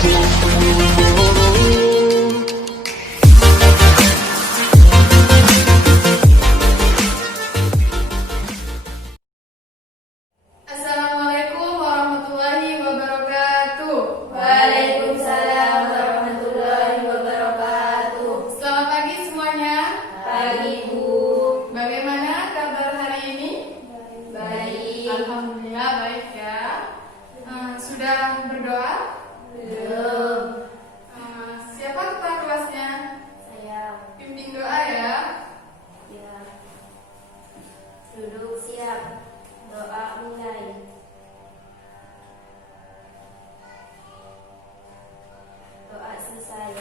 Assalamualaikum warahmatullahi wabarakatuh. Waalaikumsalam warahmatullahi wabarakatuh. Selamat pagi semuanya. Pagi, Bu. Bagaimana kabar hari ini? Baik. Alhamdulillah baik ya. Sudah berdoa? Belum. Siapa ketua kelasnya? Saya. Pimpin doa ya. Ya. Duduk siap. Doa mulai. Doa selesai.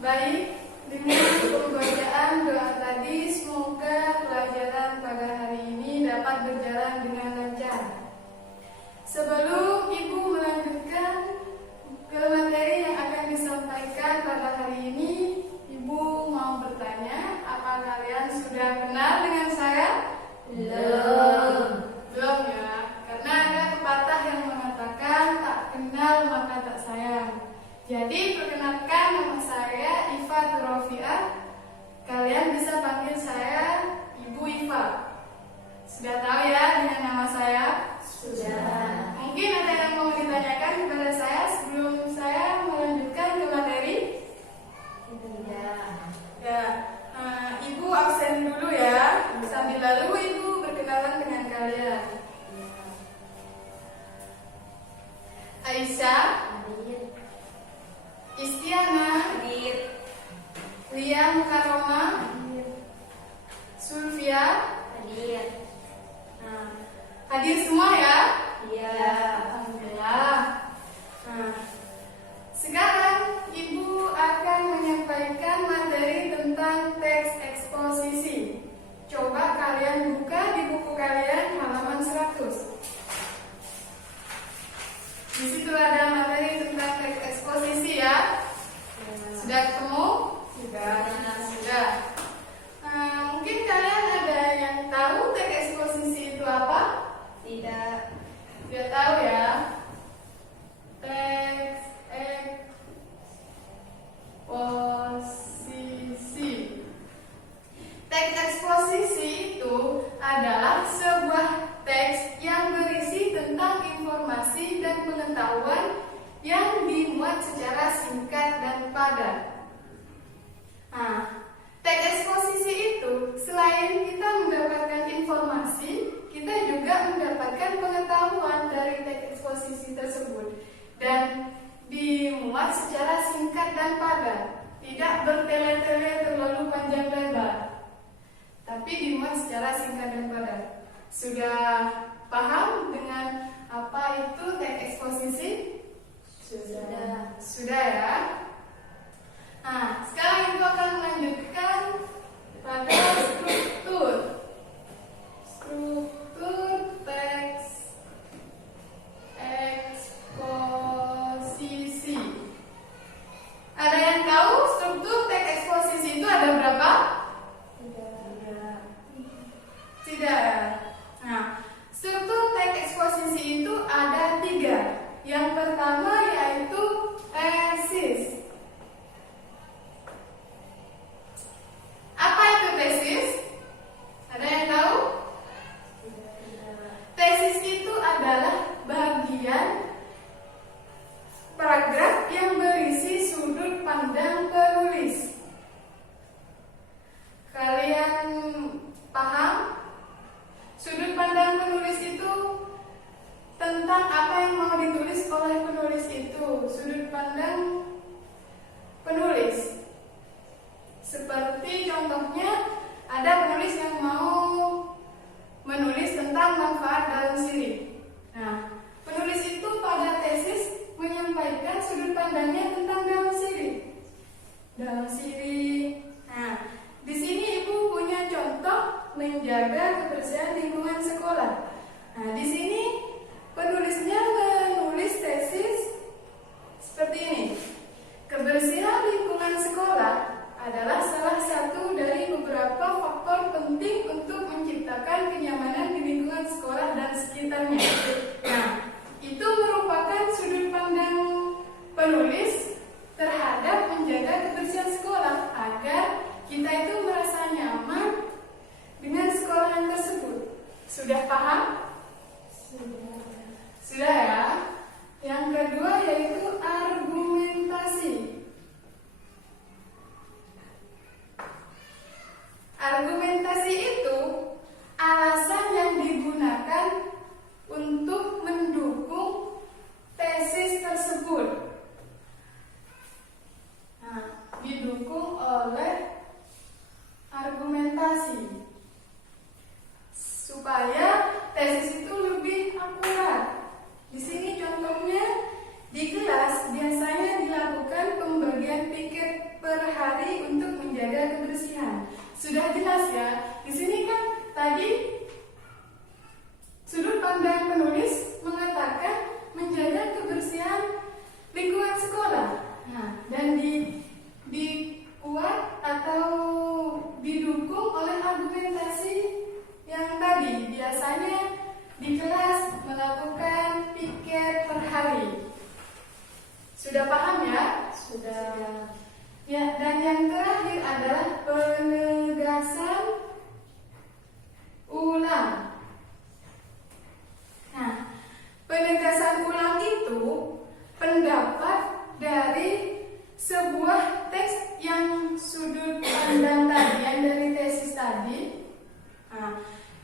Baik, dengan pembacaan doa tadi semoga pelajaran pada hari ini dapat berjalan dengan lancar. Sebelum Ibu melanjutkan ke materi yang akan disampaikan pada hari ini, Ibu mau bertanya, apa kalian sudah kenal dengan saya? Belum. Belum ya, karena ada pepatah yang mengatakan tak kenal maka tak sayang. Jadi perkenalkan, nama saya Iva Turofiah. Kalian bisa panggil saya Ibu Iva. Sudah tahu ya dengan nama saya? Sudah. Mungkin ada yang mau ditanyakan kepada saya sebelum saya melanjutkan ke materi? Tidak. Ya, Ibu absen dulu ya. Sambil lalu Ibu berkenalan dengan kalian. Aisyah, Hadir. Istiana, Hadir. Lia Mukaroma, Hadir. Sulfia. Hadir. Hadir semua ya? Iya. Alhamdulillah. Sekarang Ibu akan menyampaikan materi tentang teks eksposisi. Coba kalian buka di buku kalian halaman 100. Di situ ada materi tentang teks eksposisi ya. Sudah ketemu? Sudah. Mungkin kalian ada yang tahu teks eksposisi itu apa? Tidak. Tidak tahu ya. Teks eksposisi. Teks eksposisi itu adalah sebuah teks yang berisi tentang informasi dan pengetahuan yang dimuat secara singkat dan padat. Teks eksposisi itu selain kita mendapatkan informasi, kita juga mendapatkan pengetahuan dari teks eksposisi tersebut dan dimuat secara singkat dan padat, tidak bertele-tele terlalu panjang lebar, tapi dimuat secara singkat dan padat. Sudah paham dengan apa itu teks eksposisi? Sudah ya. Sekarang Ibu akan melanjutkan pada struktur teks eksposisi. Ada yang tahu struktur teks eksposisi itu ada berapa? Tidak ya. Struktur teks eksposisi itu ada 3. Yang pertama yaitu tesis. Apa itu tesis? Ada yang tahu? Tesis itu adalah bagian paragraf yang berisi sudut pandang penulis. Kalian paham? Sudut pandang penulis itu tentang apa yang mau ditulis oleh penulis itu. Sudah jelas ya. Di sini kan tadi sudut pandang penulis mengatakan menjaga kebersihan lingkungan sekolah. Nah, dan dikuat atau didukung oleh argumentasi yang tadi. Biasanya di kelas melakukan piket per hari. Sudah paham ya? Sudah. Ya, dan yang terakhir adalah penegasan ulang. Nah, penegasan ulang itu pendapat dari sebuah teks yang sudut pandang tadi, yang dari tesis tadi,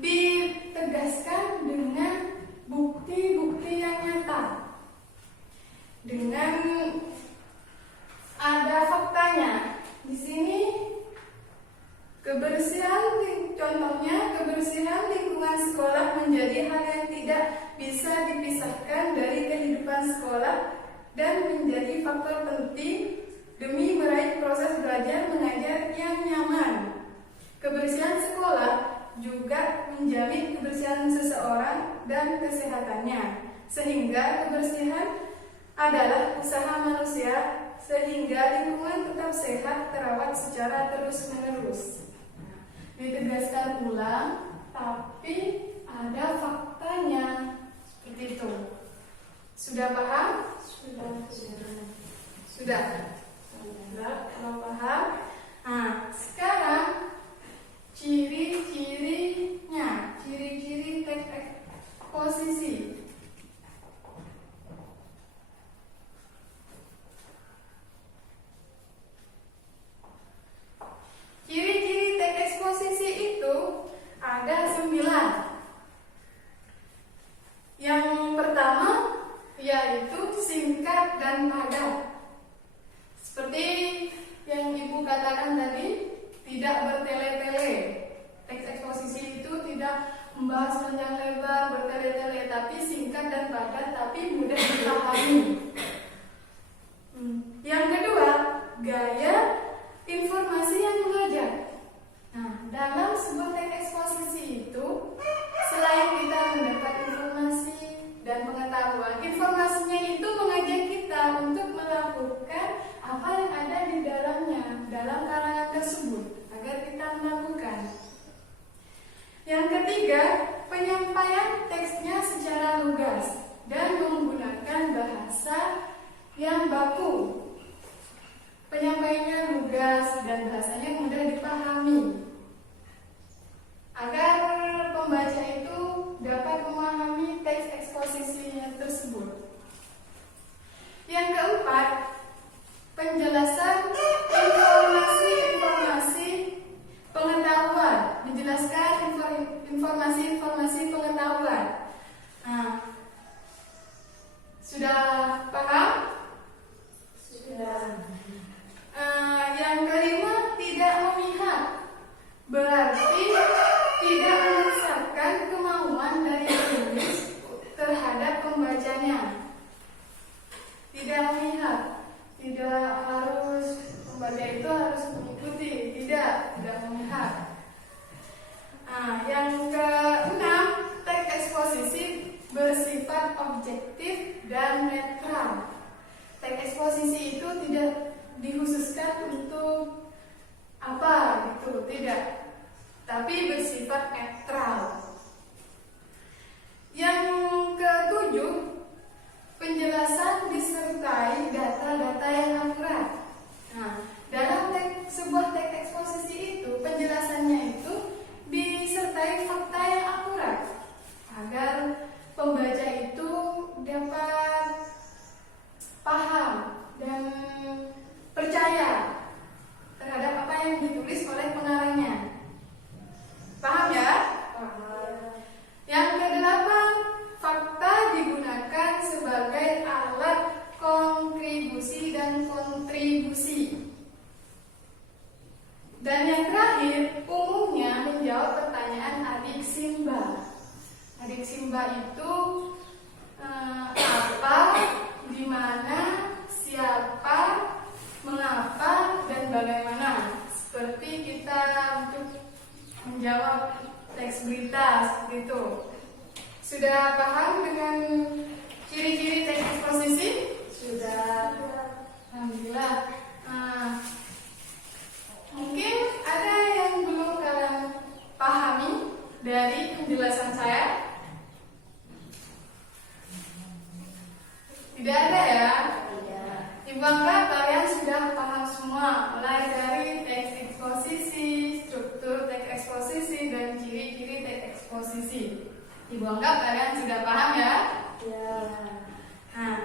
ditegaskan dengan bukti-bukti yang nyata, dengan ada faktanya. Di sini contohnya kebersihan lingkungan sekolah menjadi hal yang tidak bisa dipisahkan dari kehidupan sekolah dan menjadi faktor penting demi meraih proses belajar mengajar yang nyaman. Kebersihan sekolah juga menjamin kebersihan seseorang dan kesehatannya, sehingga kebersihan adalah usaha manusia sehingga lingkungan tetap sehat terawat secara terus-menerus. Ditegaskan ulang, tapi ada faktanya, seperti itu. Sudah paham? Sudah. Kalau paham, nah sekarang ciri-cirinya, ciri-ciri teks eksposisi. Ciri-ciri teks eksposisi itu ada 9. Yang pertama yaitu singkat dan padat. Seperti yang Ibu katakan tadi, tidak bertele-tele. Teks eksposisi itu tidak membahas panjang lebar, bertele-tele, tapi singkat dan padat, tapi mudah dipahami. Yang kedua, gaya informasi yang mengajak. Nah, dalam sebuah teks eksposisi itu, selain kita mendapat informasi dan pengetahuan, informasinya itu mengajak kita untuk melakukan apa yang ada di dalamnya, dalam karangan tersebut, agar kita melakukan. Yang ketiga, penyampaian teksnya secara lugas dan menggunakan bahasa yang baku. Penyampaiannya lugas dan bahasanya mudah dipahami, agar pembaca itu dapat memahami teks eksposisinya tersebut. Yang keempat, penjelasan informasi-informasi pengetahuan, menjelaskan informasi-informasi pengetahuan. Nah, sudah paham? Sudah. Yang kelima, tidak memihak, berarti tidak memaksakan kemauan dari penulis terhadap pembacanya. Tidak memihak, tidak harus pembaca itu harus mengikuti, tidak memihak. Yang keenam, teks eksposisi bersifat objektif dan netral. Teks eksposisi itu tidak dikhususkan untuk apa gitu, tidak, tapi bersifat netral. Yang ketujuh, penjelasan disertai data-data yang akurat. Nah, dalam sebuah teks eksposisi itu, penjelasannya itu disertai fakta yang akurat, agar pembaca itu dapat paham dan percaya terhadap apa yang ditulis oleh pengarangnya. Paham ya? Paham. Yang kedelapan, fakta digunakan sebagai alat kontribusi dan kontribusi. Dan yang terakhir, umumnya menjawab pertanyaan adik Simba. Adik Simba itu apa, di mana, siapa, mengapa, dan bagaimana. Seperti kita untuk Tidak ada ya? Tidak. Ibu anggap kalian sudah paham semua, mulai dari teks eksposisi, struktur teks eksposisi, dan ciri-ciri teks eksposisi. Ibu anggap kalian sudah paham ya? Ya. Nah,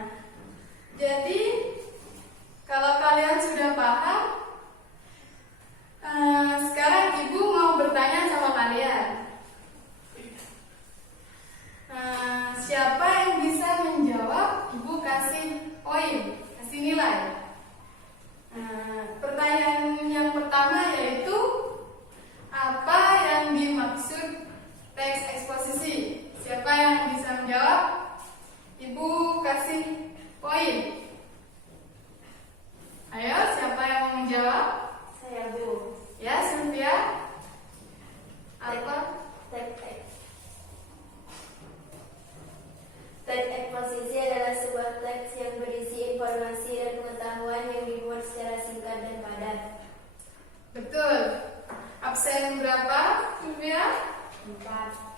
jadi kalau kalian sudah paham, sekarang ibu mau bertanya sama kalian. Siapa yang bisa menjawab? Ibu kasih poin, kasih nilai. Pertanyaan yang pertama yaitu apa yang dimaksud teks eksposisi? Siapa yang bisa menjawab? Ibu kasih poin. Ayo, siapa yang mau menjawab? Saya Bu. Ya, Sylvia. Apa? Teks eksposisi adalah sebuah teks yang berisi informasi dan pengetahuan yang dibuat secara singkat dan padat. Betul. Absen berapa, Sylvia? 4.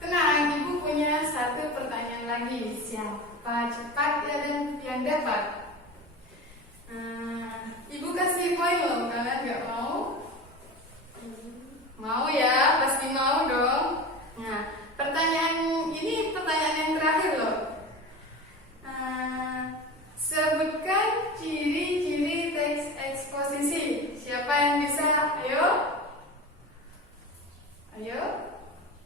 Tenang, ibu punya satu pertanyaan lagi. Siapa cepat ya dan yang dapat? Ibu kasih poin loh, kalian nggak mau? Mau ya, pasti mau dong. Nah, pertanyaan ini pertanyaan yang terakhir loh. Sebutkan ciri-ciri teks eksposisi. Siapa yang bisa? Ayo. Ayo.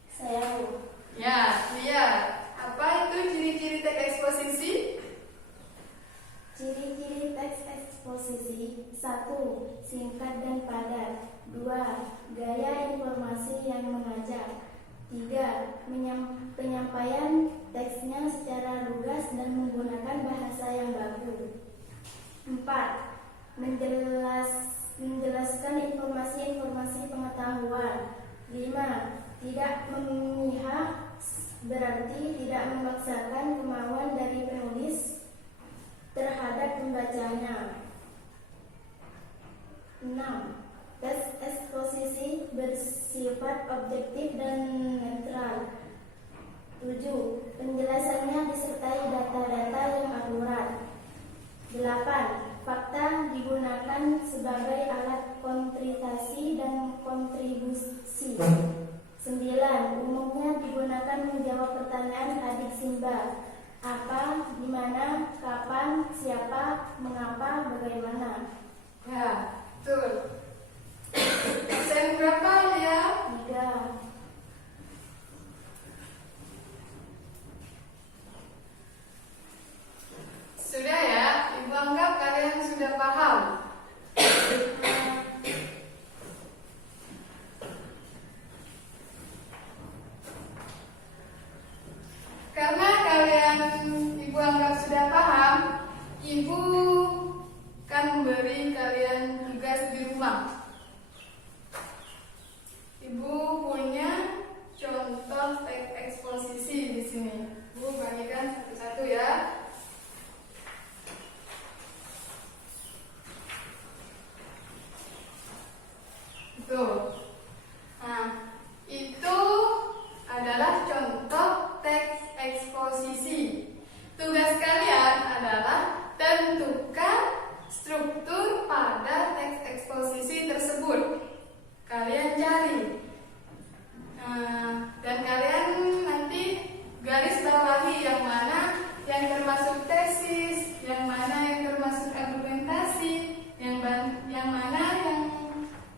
Saya Bu. Ya, lihat. Apa itu ciri-ciri teks eksposisi? Ciri-ciri teks eksposisi: 1. Singkat dan padat. 2. Gaya informasi yang mengajak. 3. Penyampaian teksnya secara lugas dan menggunakan bahasa yang baku. 4. Menjelaskan informasi-informasi pengetahuan. 5. Tidak memihak, berarti tidak memaksakan kemauan dari penulis terhadap pembacanya. 6. Teks eksposisi bersifat objektif dan netral. 7. Penjelasannya disertai data-data yang akurat. 8. Fakta digunakan sebagai alat kontribusi dan kontribusi. 9. Umumnya digunakan menjawab pertanyaan adik Simba. Apa, di mana, kapan, siapa, mengapa, bagaimana. Ya, betul. Absen berapa ya? 3. Sudah ya, ibu anggap kalian sudah paham. Karena kalian ibu anggap sudah paham, ibu akan memberi kalian tugas di rumah. Ibu punya contoh teks eksposisi di sini. Bu bagikan satu-satu ya. Tuh. Nah, itu adalah contoh teks eksposisi. Tugas kalian adalah tentukan struktur pada teks eksposisi tersebut. Kalian cari. Dan kalian nanti garis bawahi yang mana yang termasuk tesis, yang mana yang termasuk argumentasi, yang mana yang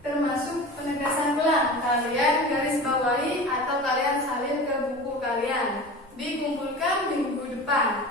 termasuk penegasan pelang. Kalian garis bawahi atau kalian salin ke buku kalian. Dikumpulkan minggu depan.